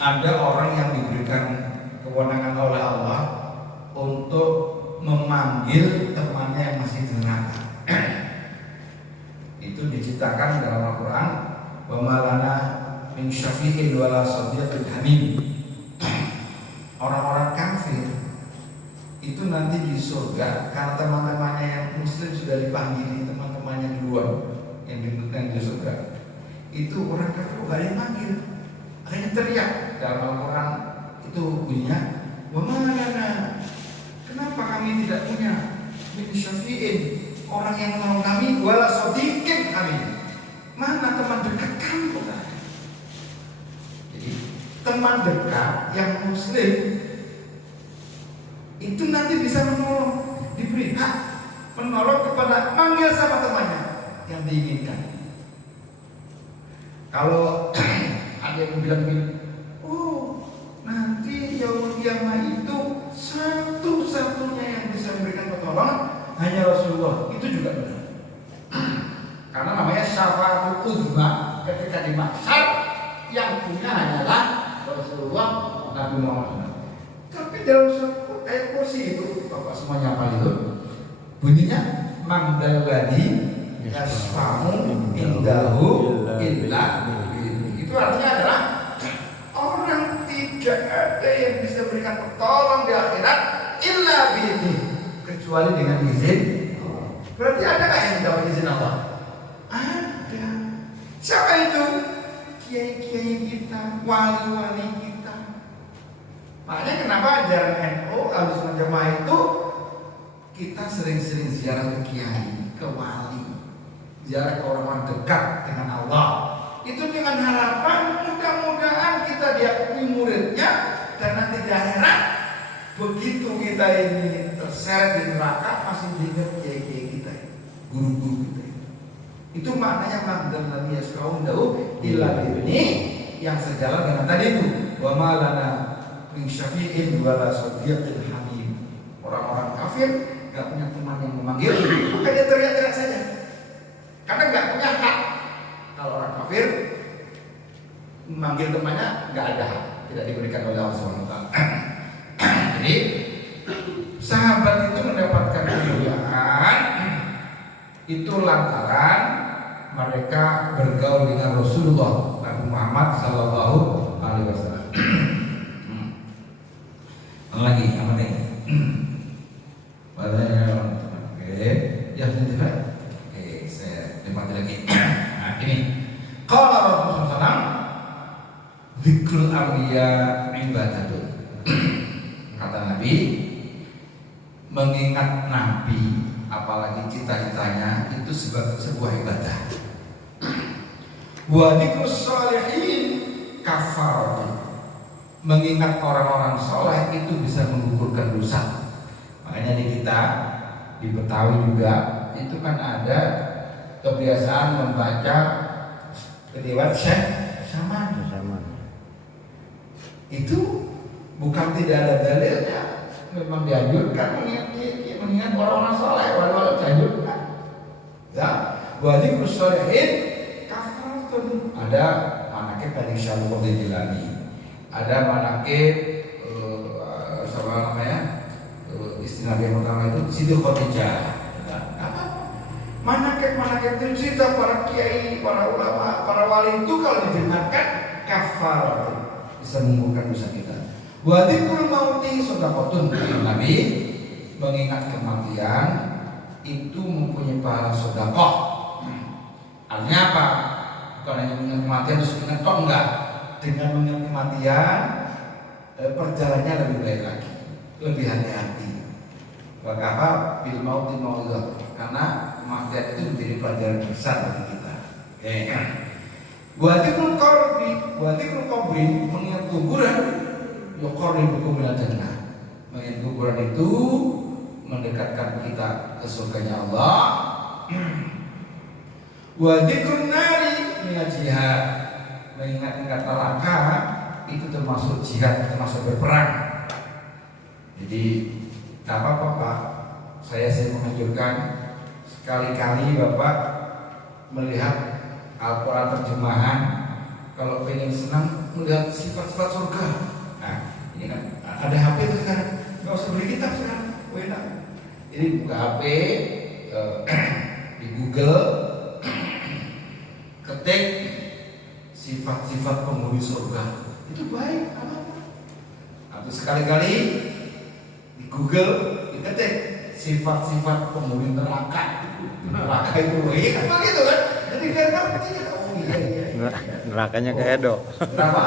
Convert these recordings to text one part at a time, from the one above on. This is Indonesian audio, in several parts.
ada orang yang diberikan kewenangan oleh Allah untuk memanggil temannya yang masih di neraka. Itu diceritakan dalam Al-Quran, wa malana min syafi'in wala sadiqin hamim. Orang-orang kafir itu nanti di surga karena teman-temannya yang muslim sudah dipanggil teman-temannya duluan yang di surga. Itu orang kafir gak ada yang manggil, akhirnya teriak. Dalam Al-Quran itu bunyinya, wa malana, kenapa kami tidak punya min syafi'in, orang yang menolong kami, wala sadiqin kami, mana teman dekat kami? Jadi teman dekat yang muslim itu nanti bisa menolong, diberi hak menolong kepada manggil sama temannya yang diinginkan. Kalau ada yang bilang, oh nanti yaumul qiyamah itu satu-satunya yang bisa memberikan pertolongan hanya Rasulullah, itu juga benar. Karena namanya syafaatul uzma, ketika di mahsyar yang punya hanyalah Rasulullah Nabi Muhammad. Tapi dalam satu ayat kursi itu, Bapak semuanya apa itu? Bunyinya Magdalani yasfamu indahu illa bihi. Itu artinya adalah orang tidak ada yang bisa berikan pertolongan di akhirat illa bihi, kecuali dengan izin. Berarti ada nggak yang dapat izin Allah? Ada. Siapa itu? Kiai-kiai kita, wali-wali kita. Makanya kenapa ajaran NU Ahlussunnah Jamaah itu kita sering-sering ziarah ke kiai, ke wali, ziarah ke orang-orang dekat dengan Allah. Itu dengan harapan mudah-mudahan kita diakui muridnya, dan nanti di akhirat begitu kita ini terseret di neraka masih diingat kiai-kiai kita, guru-guru kita. Itu maknanya Magdalani yasfamu indahu illa bihi, yang sejalan dengan tadi itu, wa malana min syafi'in wala sadiqin hamim. Orang-orang kafir gak punya teman yang memanggil, maka dia teriak-teriak saja karena gak punya hak. Kalau orang kafir memanggil temannya gak ada hak, tidak diberikan oleh Allah SWT. Jadi sahabat itu mendapatkan kemuliaan itu lantaran mereka bergaul dengan Rasulullah Nabi Muhammad Sallallahu Alaihi Wasallam. Lagi apa nih? Oke, ya sudah. Oke, saya lempar lagi. Nah, ini kalau Rasulullah SAW, dzikrul anbiya ibadatun. Kata Nabi, mengingat Nabi, apalagi cita-citanya itu sebagai sebuah ibadah. Wa dzikrus shalihin kafaratun. Mengingat orang-orang soleh itu bisa menggugurkan dosa. Makanya di kita di Betawi juga itu kan ada kebiasaan membaca ketiwat Syekh Saman. Itu bukan tidak ada dalilnya, memang dianjurkan mengingat orang-orang soleh, walau dianjurkan. Ya, wa dzikrus shalihin kafaratun. Ada manakib dari Syekh Qadir Jilani. Ada manakib sama namanya istilah yang pertama itu Siti Khadijah. Manakib itu cerita para kiai, para ulama, para wali itu kalau didengarkan kafarat, bisa mengumpulkan dosa kita. Wa dzikrul mauti shadaqatun. Nabi mengingat kematian itu mempunyai pahala sedekah. Artinya apa? Bukan hanya mengingat kematian terus ingat kok enggak. Dengan mengingat kematian perjalanannya lebih baik lagi, lebih hati-hati. Maka bil mauti mau'izah, karena kematian itu menjadi pelajaran besar bagi kita. Wa dzikrul qabri, mengingat kuburan, yuqarribukum minal jannah. Mengingat kuburan itu mendekatkan kita ke surganya Allah. Wa dzikrun nari minal jihad. Mengingat-ingat neraka itu termasuk jihad, termasuk berperang. Jadi tak apa-apa Pak, saya menganjurkan sekali-kali Bapak melihat Al-Quran terjemahan. Kalau pengen senang melihat sifat-sifat surga. Nah, ini kan ada HP tuh sekarang, nggak usah beli kitab sekarang, enak. Jadi buka HP, di Google, ketik sifat-sifat penghuni surga, itu baik apa? Atau sekali-kali di Google diketik sifat-sifat penghuni neraka. Neraka itu, iya kan begitu kan? Jadi biar kamu kecil, oh iya. Nerakanya ke Edo. Kenapa?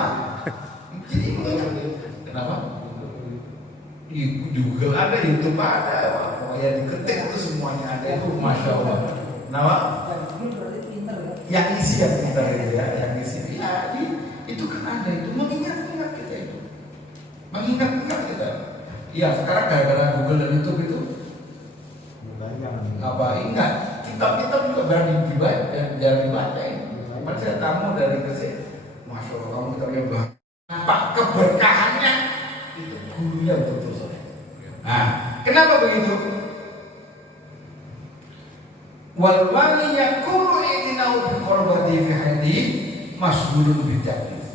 Jadi kenapa? Di Google ada, YouTube ada, pokoknya diketik itu semuanya ada, itu masya Allah. Kenapa? Yang isi ya kita ya, yang isi ya, itu kan ada, itu mengingat-ingat kita itu, mengingat-ingat kita. Iya sekarang gara-gara Google dan YouTube itu apa ingat kitab-kitab juga berani dibaca dan dibaca ini. Cuman saya tamu dari kesini, masya Allah kamu kitabnya bagus. Nampak keberkahannya itu gurunya betul-betul. Nah, kenapa begitu? Wal wali yakulu i'tinau bi qurbati fi hayati masghulun bi taklif.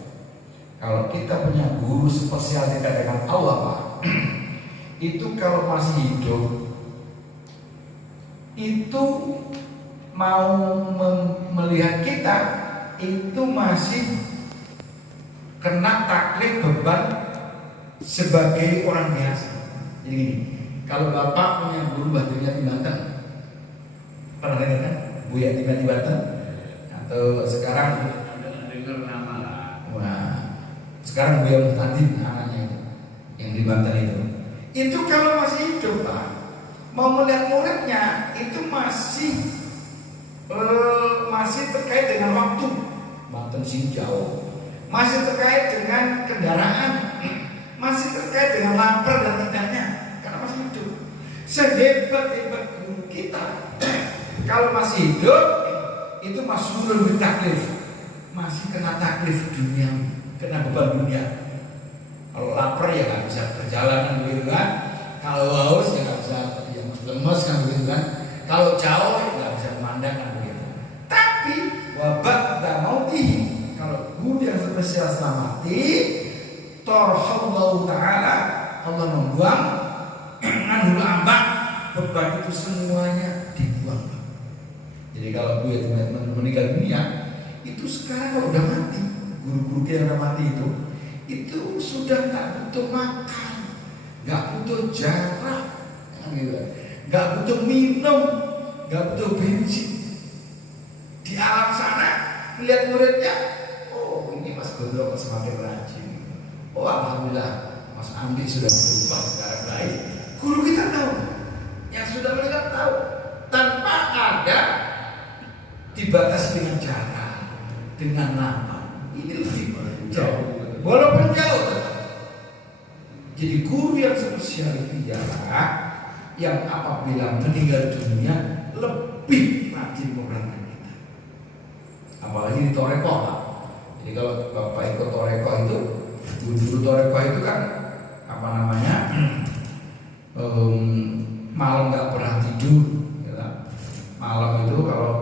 Kalau kita punya guru spesial dekat dengan Allah, Pak, itu kalau masih hidup itu mau melihat kita itu masih kena taklif beban sebagai orang biasa. Jadi gini, kalau Bapak punya guru batunya di Banten, pernah dengar kan? Bu Yati di Banten, atau sekarang dengar nama lah. Wah, sekarang Bu Yati anaknya itu yang di Banten itu kalau masih hidup Pak, mau melihat muridnya itu masih terkait dengan waktu. Banten sih jauh. Masih terkait dengan kendaraan, masih terkait dengan lapar dan tidaknya, karena masih hidup. Sehebat-hebat guru kita, kalau masih hidup, itu masih belum taklif, masih kena taklif dunia, kena beban dunia. Kalau lapar ya nggak bisa perjalanan begitu kan, kalau haus ya nggak bisa, ya lemes kan begitu kan, kalau jauh ya nggak bisa memandang kan begitu. Tapi wabak tak mau kalau guru yang spesial selamati, torhallahu ta'ala, Allah membuang anul ambak, beban itu semuanya dibuang. Jadi kalau gue teman-teman meninggal dunia, itu sekarang kalau udah mati, guru-guru yang udah mati itu sudah nggak butuh makan, nggak butuh jarak, nggak butuh minum, nggak butuh bensin. Di alam sana lihat muridnya, oh ini Mas Gondrong semakin rajin. Oh alhamdulillah Mas Amdi sudah berubah sekarang baik. Guru kita tahu, yang sudah meninggal tahu, tanpa ada dibatasi dengan jarak, dengan nama. Ini lebih jauh, walaupun jauh. Jadi guru yang spesial itu ialah yang apabila meninggal dunia lebih rajin memperhatikan kita. Apalagi di Toreko, Pak. Jadi kalau Bapak ikut Toreko itu, guru Toreko itu kan apa namanya, malam nggak pernah tidur, ya. Malam itu kalau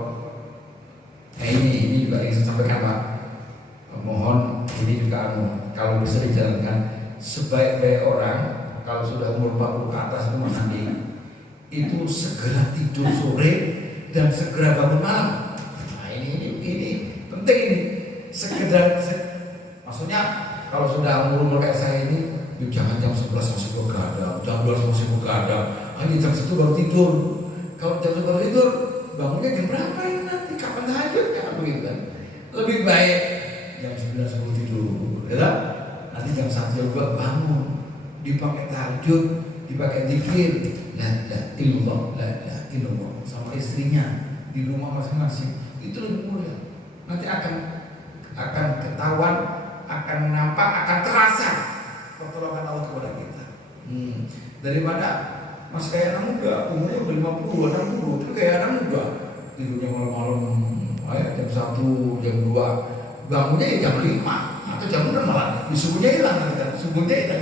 ini juga ingin saya sampaikan Pak, mohon ini juga kalau bisa dijalankan sebaik-baik orang kalau sudah umur 40 ke atas itu Mas Andi, itu segera tidur sore dan segera bangun malam. Nah ini penting ini. Maksudnya kalau sudah umur kayak saya ini, jangan jam 11 masih begadang, jam 12 masih begadang, hanya jam 1 baru tidur. Kalau jam 1 baru tidur, bangunnya jam berapa ini nanti? Kapan tahajud? Jangan begitu kan. Lebih baik jam 9 sebelum tidur, ya. Nanti jam 1 juga bangun, dipakai tahajud, dipakai zikir, la ilaha illallah sama istrinya di rumah masing-masing. Itu lebih mudah. Nanti akan ketahuan, akan nampak, akan terasa pertolongan Allah kepada kita. Daripada masih kayak anak muda, umurnya udah 50, 60, itu kayak anak muda, tidurnya malam-malam, jam 1, jam 2, bangunnya ya jam 5 atau jam 6 malah, subuhnya hilang, subuhnya hilang.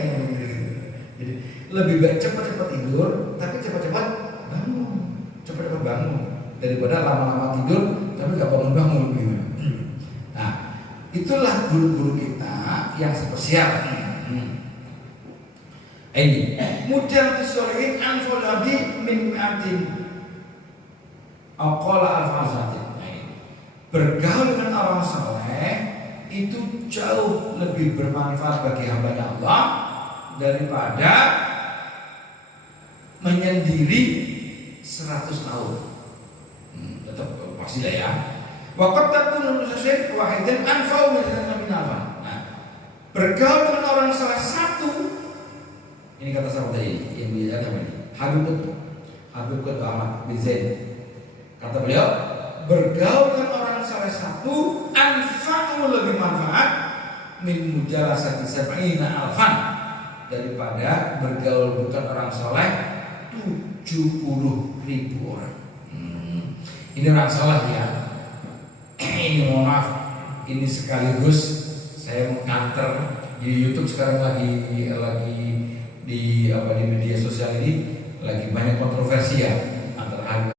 Jadi lebih baik cepat-cepat tidur, tapi cepat-cepat bangun, daripada lama-lama tidur tapi nggak bangun gitu. Nah, Itulah guru-guru kita yang spesial. Ini mudah disolihin anfolabi min atin aqala alfazatin. Bergaul dengan orang saleh itu jauh lebih bermanfaat bagi hamba Allah daripada menyendiri 100 tahun. Tetap pasti lah ya. Waqat takun nusasin wahidan anfa'u min alfan. Nah, bergaul dengan orang salah satu, ini kata sahabat tadi yang diajarkan ini, Habib Qutb Ahmad bin Zaid. Kata beliau, bergaul dengan orang salah satu anfa'u lebih manfaat min mujalasati sab'ina alfan daripada bergaul bukan orang soleh 70.000 orang. Ini orang soleh ya. Ini mohon maaf, ini sekaligus saya mengkanter di YouTube sekarang lagi di media sosial ini lagi banyak kontroversi ya antara